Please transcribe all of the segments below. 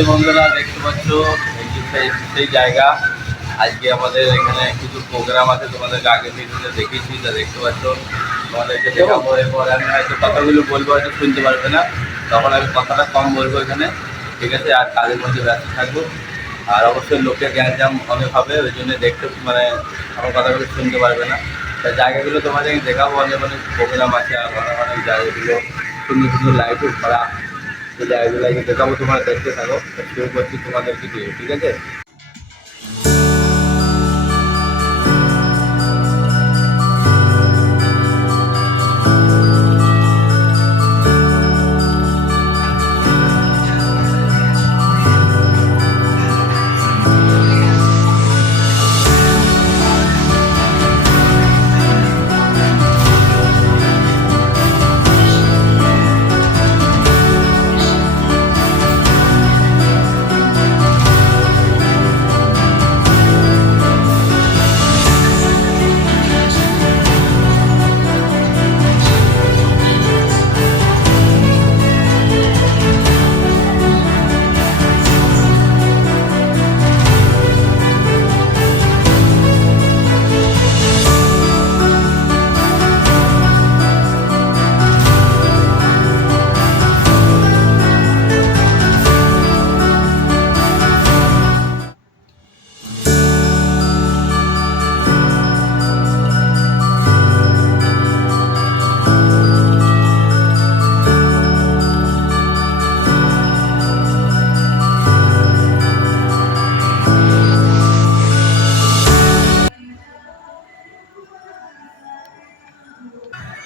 এই বন্ধুরা দেখতে পাচ্ছ এই যে সেই জায়গা। আজকে আমাদের এখানে কিছু প্রোগ্রাম আছে, তোমাদেরকে আগে ভিডিওতে দেখিয়েছি, তা দেখতে পাচ্ছ। তোমাদেরকে দেখাবো, এরপর আমি হয়তো কথাগুলো বলবো, হয়তো শুনতে পারবে না, তখন আমি কথাটা কম বলবো এখানে, ঠিক আছে? আর কাজের মধ্যে ব্যস্ত থাকবো। আর অবশ্যই লোকের গ্যাঞ্জাম অনেক হবে, ওই জন্য দেখতে মানে আমার কথাগুলো শুনতে পারবে না। তা জায়গাগুলো তোমাদেরকে দেখাবো, অনেক অনেক প্রোগ্রাম আছে, আর অনেক অনেক জায়গাগুলো সুন্দর সুন্দর লাইটও ভরা। এই জায়গাগুলো দেখাবো, তোমরা দেখতে থাকো। শুরু করছি তোমাদেরকে দিয়ে, ঠিক আছে?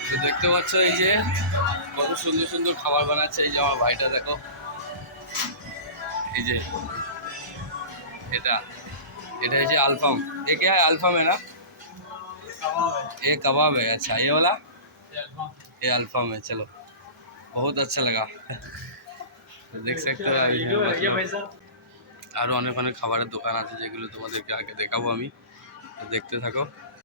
তো দেখতে পাচ্ছ এই যে কত সুন্দর সুন্দর খাবার বানাচ্ছে। এই যে আমার ভাইটা দেখো, এই যে এটা এটা है अल्फाम। ये क्या है? अल्फाम है ना? ये कबाब है। अच्छा, ये वाला ये अल्फाम है। चलो, बहुत अच्छा लगा। तो देख सकते हो আরও অনেক অনেক খাবারের দোকান আছে, যেগুলো তোমাদেরকে আগে দেখাবো আমি। তো দেখতে থাকো।